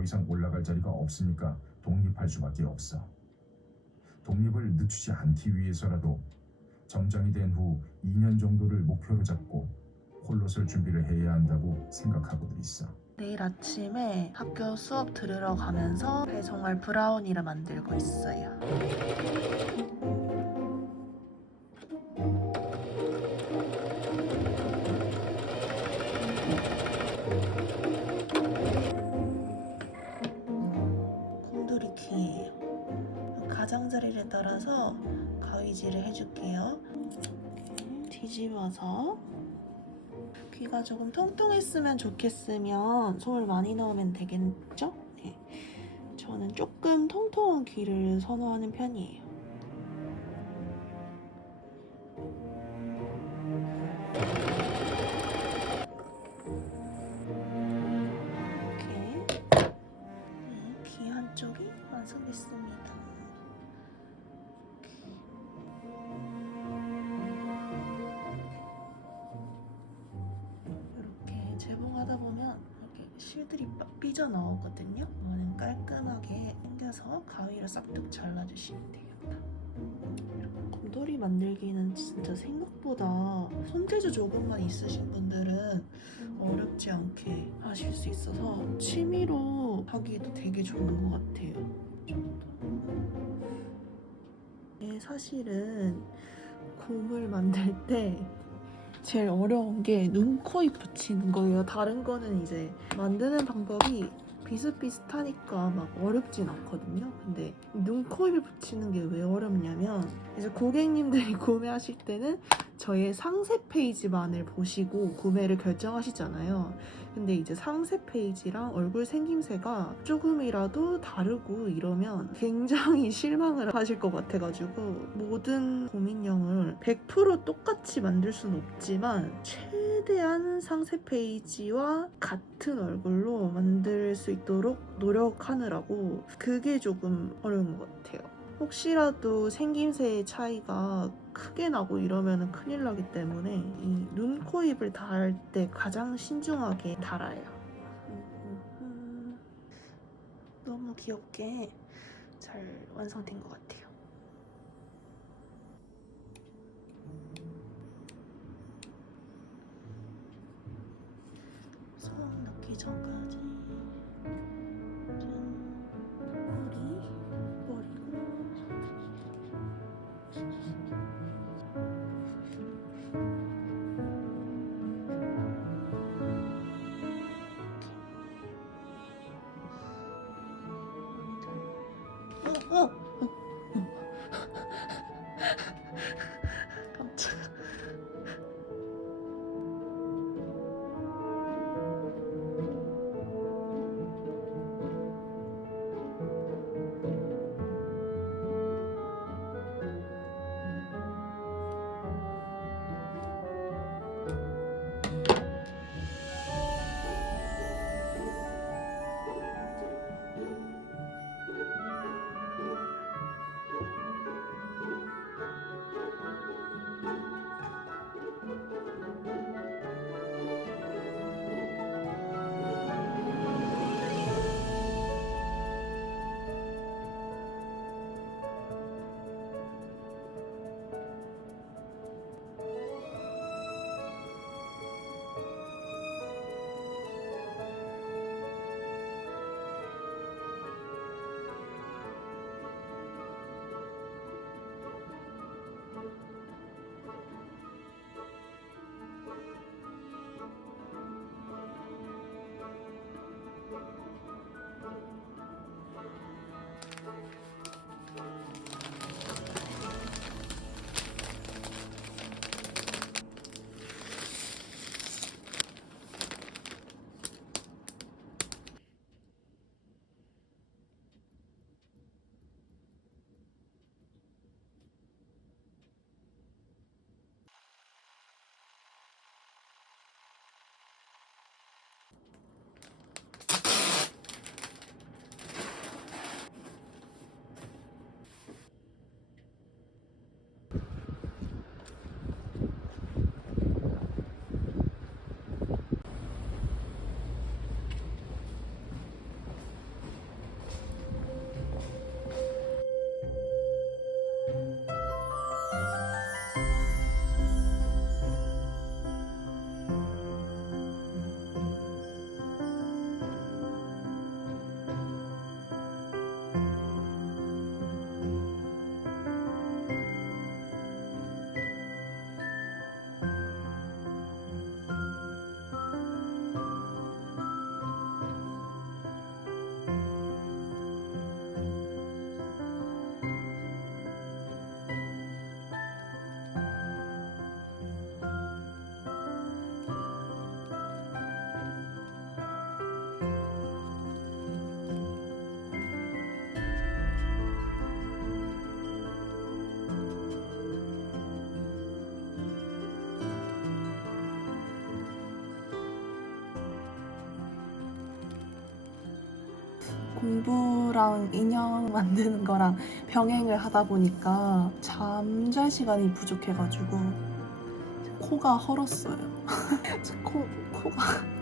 더 이상 올라갈 자리가 없으니까 독립할 수밖에 없어. 독립을 늦추지 않기 위해서라도 점장이 된 후 2년 정도를 목표로 잡고 홀로 설 준비를 해야 한다고 생각하고들 있어. 내일 아침에 학교 수업 들으러 가면서 배송할 브라우니를 만들고 있어요. 가위질을 해줄게요. 뒤집어서 귀가 조금 통통했으면 좋겠으면 솔 많이 넣으면 되겠죠? 네. 저는 조금 통통한 귀를 선호하는 편이에요. 이렇게 네, 귀 한쪽이 완성됐습니다. 이렇게 실들이 빠- 삐져 나오거든요. 이거는 깔끔하게 당겨서 가위로 싹둑 잘라주시면 돼요. 곰돌이 만들기는 진짜 생각보다 손재주 조금만 있으신 분들은 어렵지 않게 하실 수 있어서 취미로 하기에도 되게 좋은 것 같아요. 네, 사실은 곰을 만들 때 제일 어려운 게 눈, 코, 입 붙이는 거예요. 다른 거는 이제 만드는 방법이 비슷비슷하니까 막 어렵진 않거든요. 근데 눈, 코, 입을 붙이는 게 왜 어렵냐면 이제 고객님들이 구매하실 때는 저의 상세 페이지만을 보시고 구매를 결정하시잖아요. 근데 이제 상세 페이지랑 얼굴 생김새가 조금이라도 다르고 이러면 굉장히 실망을 하실 것 같아가지고 모든 고민형을 100% 똑같이 만들 수는 없지만 최대한 상세 페이지와 같은 얼굴로 만들 수 있도록 노력하느라고 그게 조금 어려운 것 같아요. 혹시라도 생김새의 차이가 크게 나고 이러면 큰일 나기 때문에 이 눈, 코, 입을 달 때 가장 신중하게 달아요. 너무 귀엽게 잘 완성된 것 같아요. 소금 넣기 전까지 어, 공부랑 인형 만드는 거랑 병행을 하다 보니까 잠잘 시간이 부족해가지고 코가 헐었어요. 저 코, 코가.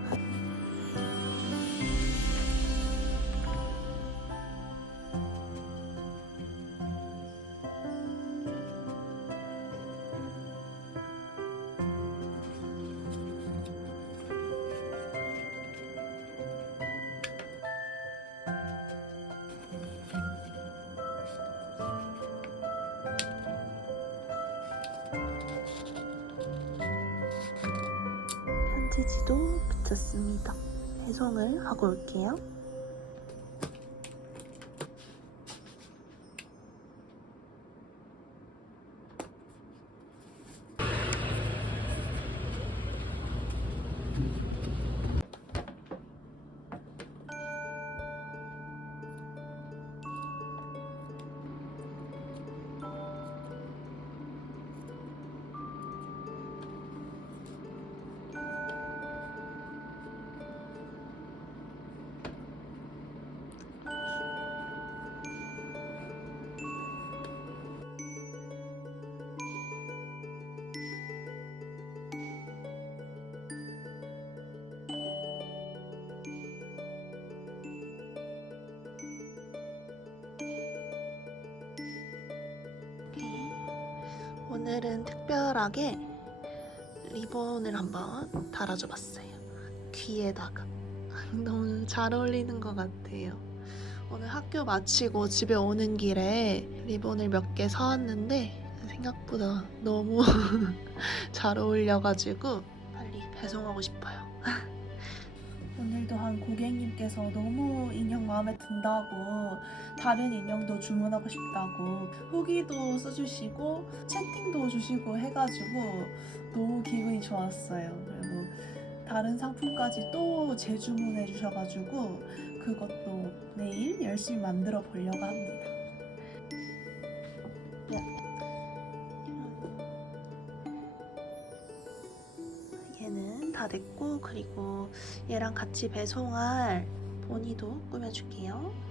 편지지도 붙였습니다. 배송을 하고 올게요. 오늘은 특별하게 리본을 한번 달아줘 봤어요. 귀에다가. 너무 잘 어울리는 것 같아요. 오늘 학교 마치고 집에 오는 길에 리본을 몇 개 사왔는데 생각보다 너무 잘 어울려가지고 빨리 배송하고 싶어요. 오늘도 한 고객님께서 너무 인형 마음에 든다고 다른 인형도 주문하고 싶다고 후기도 써주시고 채팅도 주시고 해가지고 너무 기분이 좋았어요. 그리고 다른 상품까지 또 재주문해 주셔가지고 그것도 내일 열심히 만들어 보려고 합니다. 그리고 얘랑 같이 배송할 보니도 꾸며줄게요.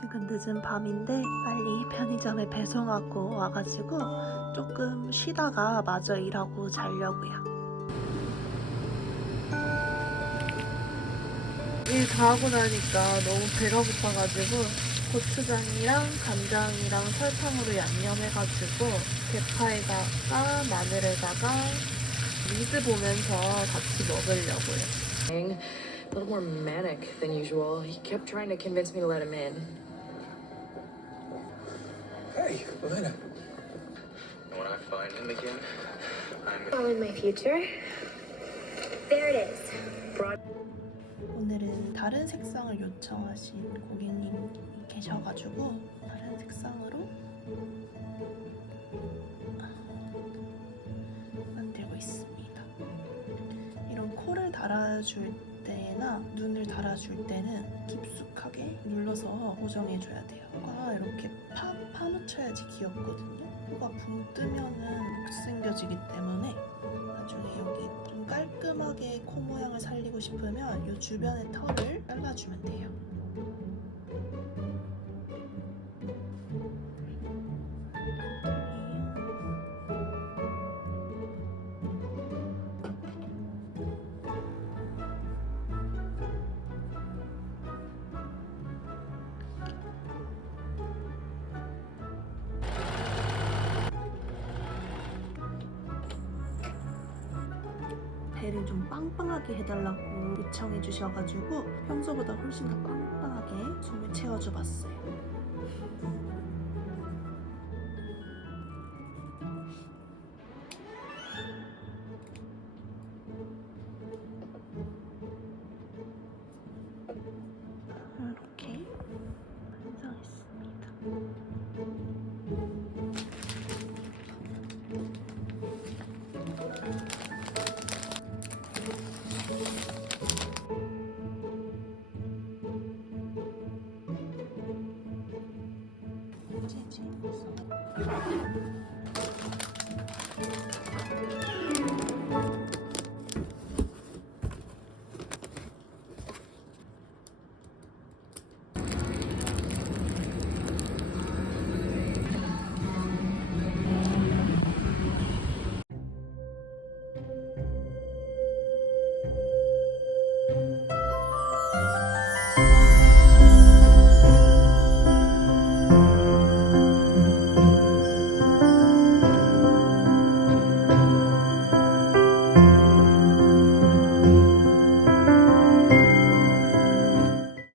지금 늦은 밤인데 빨리 편의점에 배송하고 와가지고 조금 쉬다가 마저 일하고 자려고요. 일 다 하고 나니까 너무 배가 고파가지고 고추장이랑 간장이랑 설탕으로 양념해가지고 대파에다가 마늘에다가 리드 보면서 같이 먹으려고요. A little more manic than usual. He kept trying to convince me to let him in. Hey, Elena. When I find him again, I'm Oh, in my future? There it is. 오늘은 다른 색상을 요청하신 고객님이 계셔가지고 다른 색상으로 만들고 있습니다. 이런 코를 달아줄 때나 눈을 달아줄 때는 깊숙하게 눌러서 고정해줘야 돼요. 코가 이렇게 파, 파묻혀야지 귀엽거든요. 코가 붕 뜨면은 못생겨지기 때문에 나중에 여기 좀 깔끔하게 코 모양을 살리고 싶으면 이 주변의 털을 잘라주면 돼요. 빵빵하게 해달라고 요청해 주셔가지고 평소보다 훨씬 더 빵빵하게 숨을 채워줘 봤어요. 재질